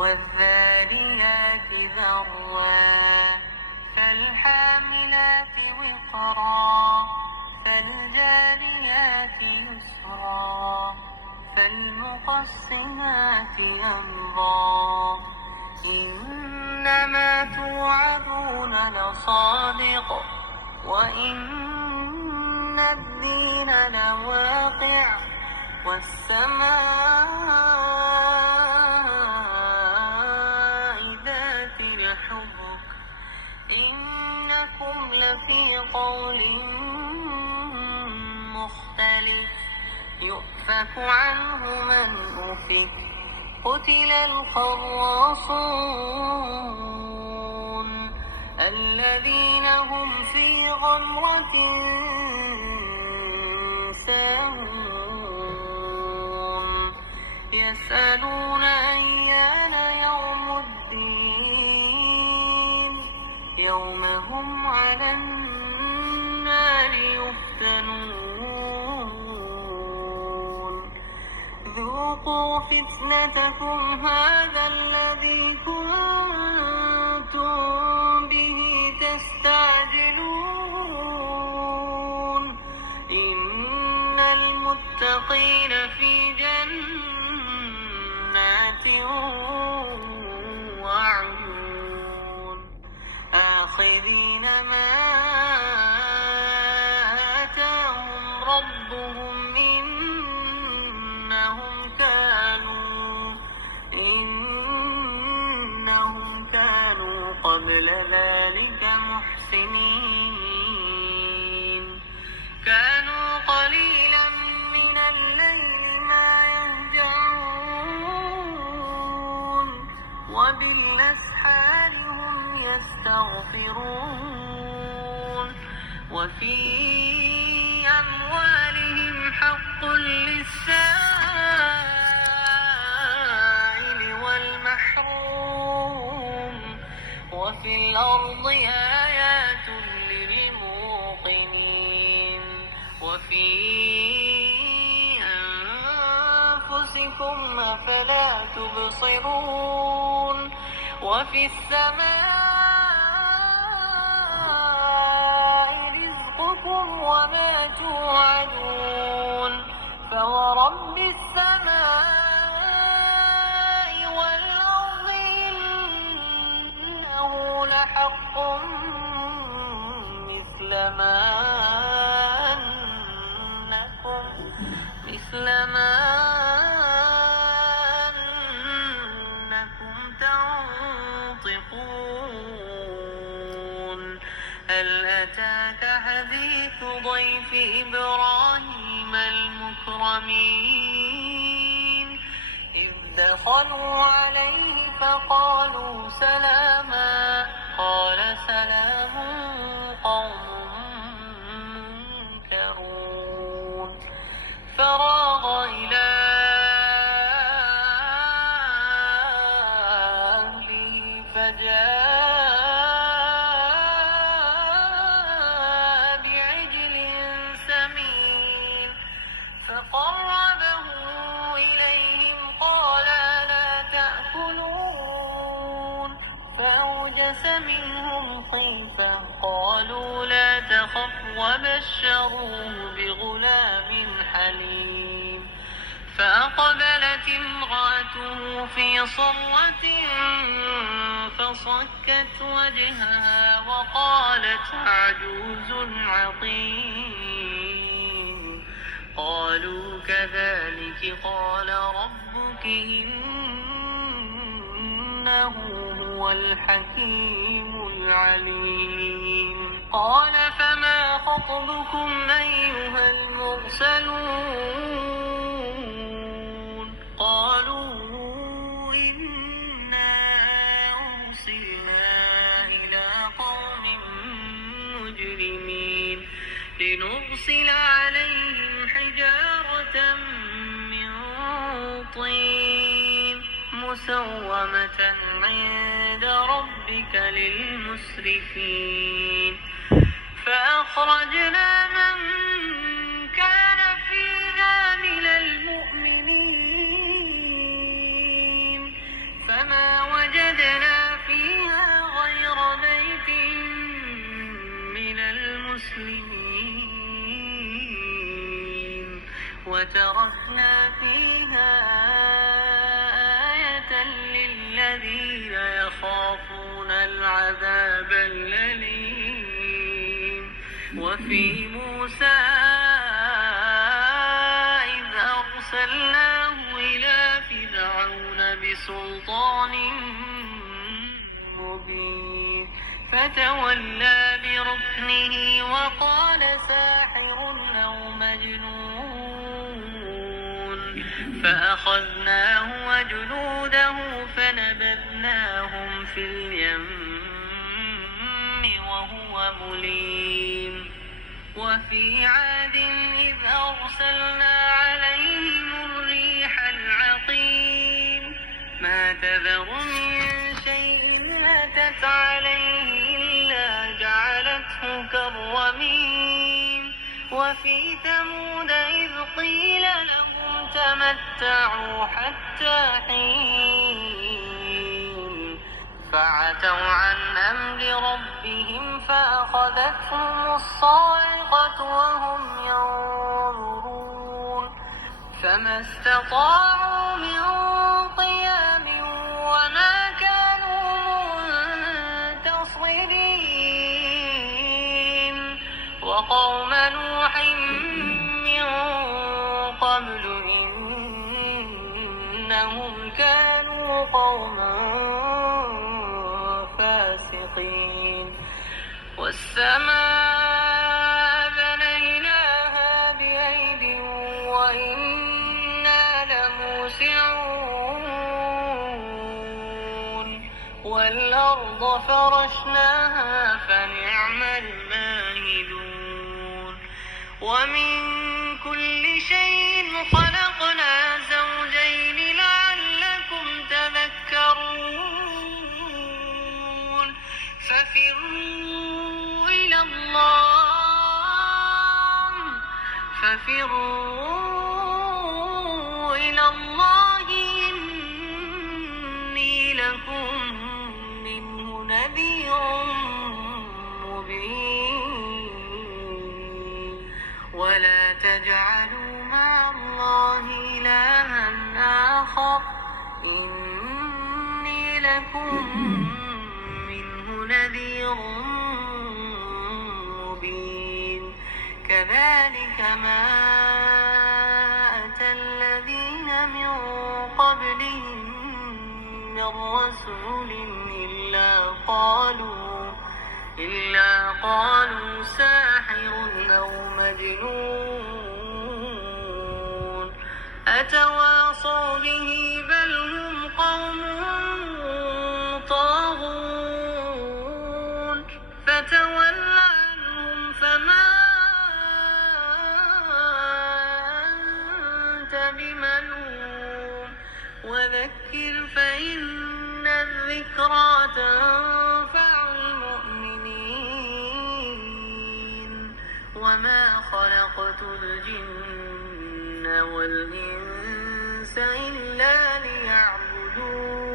والذاريات ذروا فالحاملات وقرا فالجاريات يسرا فالمقسمات أمرا إنما توعدون لصادق وإن الدين لواقع والسماء ذات الحبك إنكم لفي قول مختلف يؤفك عنه من أفك قتل الخراصون الذين هم في غمرة ساهون يسألون أيان يوم الدين يوم هم على النار يفتنون ذوقوا فتنتكم هذا الذي كنتم به تستعجلون إن المتقين في جنات وعيون آخذين ما آتاهم ربهم إنهم كانوا قبل ذلك محسنين كانوا قليلا من الليل ما يهجعون وبالأسحار هم يستغفرون وفي أموالهم حق للسائل والمحروم وفي الأرض آيات للموقنين وفي أنفسكم أفلا تبصرون وفي السماء رزقكم وما توعدون فورب السماء والأرض إنه لحق مثل ما أنكم تنطقون هل أتاك حديث ضيف إبراهيم المكرمين إذ دخلوا عليه فقالوا سلاما قال سلام قوم منكرون فراغ إلى أهله فجاء بعجل سمين فقربه إليهم قال لا تأكلون فأوجس منهم خيفة قالوا لا تخف وبشروه بغلام حليم فأقبلت امرأته في صرة فصكت وجهها وقالت عجوز عقيم قالوا كذلك قال ربك إنه هو الحكيم العليم قال فما خطبكم أيها المرسلون قالوا إنا أرسلنا إلى قوم مجرمين لنرسل عليهم حجارة من طين مسومة عند ربك للمسرفين فأخرجنا من كان فيها من المؤمنين فما وتركنا فيها آية للذين يخافون العذاب الأليم. وفي موسى إذ أرسلناه إلى فرعون بسلطان مبين فتولى بركنه وقال ساحر أو مجنون فأخذناه وجنوده فنبذناهم في اليم وهو مليم. وفي عاد إذ أرسلنا عليهم الريح العقيم ما تذر من شيء أتت عليه إلا جعلته كالرميم. وفي ثمود إذ قيل لهم تمتعوا حتى حين فعتوا عن أمر ربهم فأخذتهم الصاعقة وهم ينظرون فما استطاعوا من قيام وما كانوا منتصرين. وقوم نوح من قبل إنهم كانوا قوما فاسقين. والسماء بنيناها بأيد وإنا لموسعون. والأرض فرشناها فنعم الماهدون. ومن كل شيء خلقنا زوجين لعلكم تذكرون. ففروا إلى الله إني لكم منه نذير مبين. ولا تجعلوا مع الله إلها آخر إني لكم منه نذير مبين. كذلك ما أتى الذين من قبلهم من رسول إلا قالوا ساحر أو مجنون أتواصوا به بل هم قوم طاغون. فتول عنهم فما أنت بملوم وذكر فإن الذكرى تنفع المؤمنين. وما خلقت الجن والإنس إلا ليعبدون.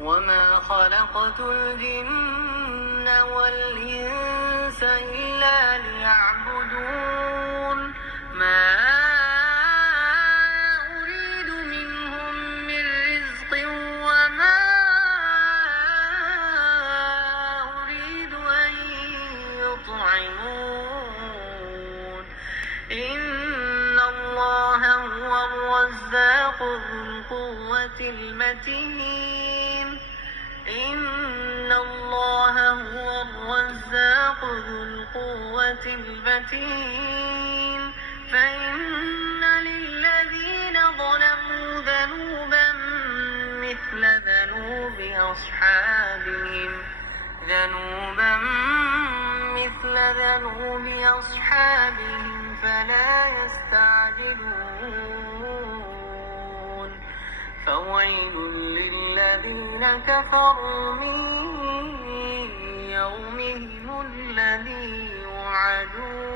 وما خلقت الجن والإنس إلا ليعبدون. ما أريد منهم من رزق وما أريد أن يطعمون. إن الله هو الرزاق ذو القوة المتين. إن الله هو الرزاق ذو القوة المتين. فإن للذين ظلموا ذنوبا مثل ذنوب أصحابهم فلا يستعجلون. فويل للذين كفروا من يومهم الذي يوعدون.